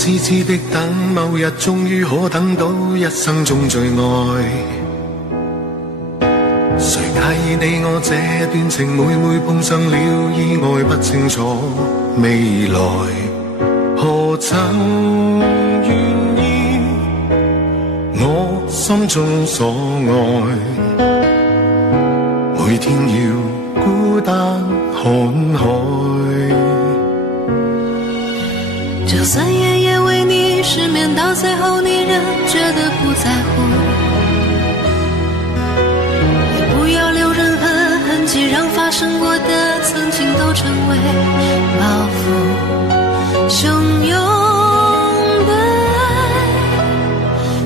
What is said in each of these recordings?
痴痴的等，某日終於可等到一生中最愛。誰介意你我這段情，每每碰上了意外，不清楚未來，何曾願意我心中所愛，每天要孤單看海。就算夜夜為你失眠，到最後你仍覺得不在乎，也不要留任何痕跡，讓發生過的曾經都成為包袱。洶湧的愛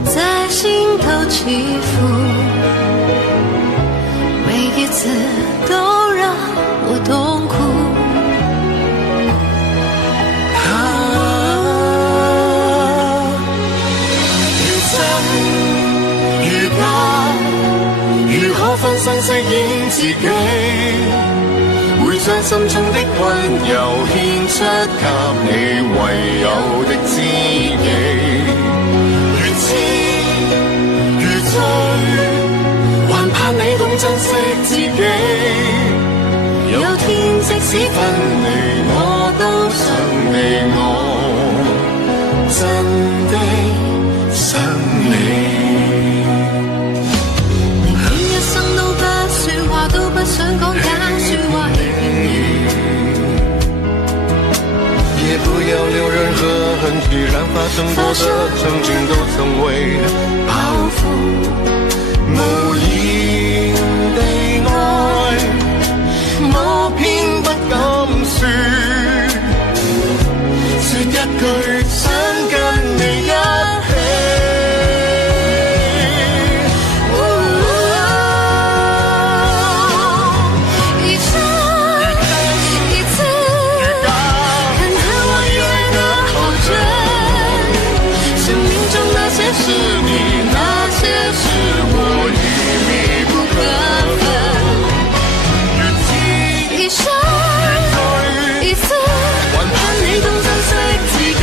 在心頭起伏，每一次都讓我痛苦。分身飾演自己，會將心中的溫柔獻出給你唯有的知己。如痴如醉，還盼你懂珍惜自己。有天即使分離，我都想你，我真的想你。都不想講假說話，也不要留任何痕跡，讓發生過的曾經都成為包袱。無言的愛，我偏不敢說，說一句想跟你一起。是你，那些事我與你不可分。越記一生一次，還盼你懂珍惜自己。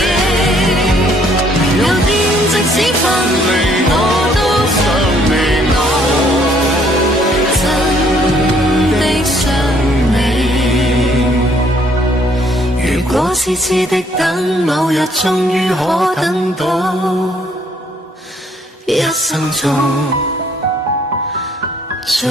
有天即使分離，我都想你，我真的想你。如果痴痴的等，某日終於可等到一生中最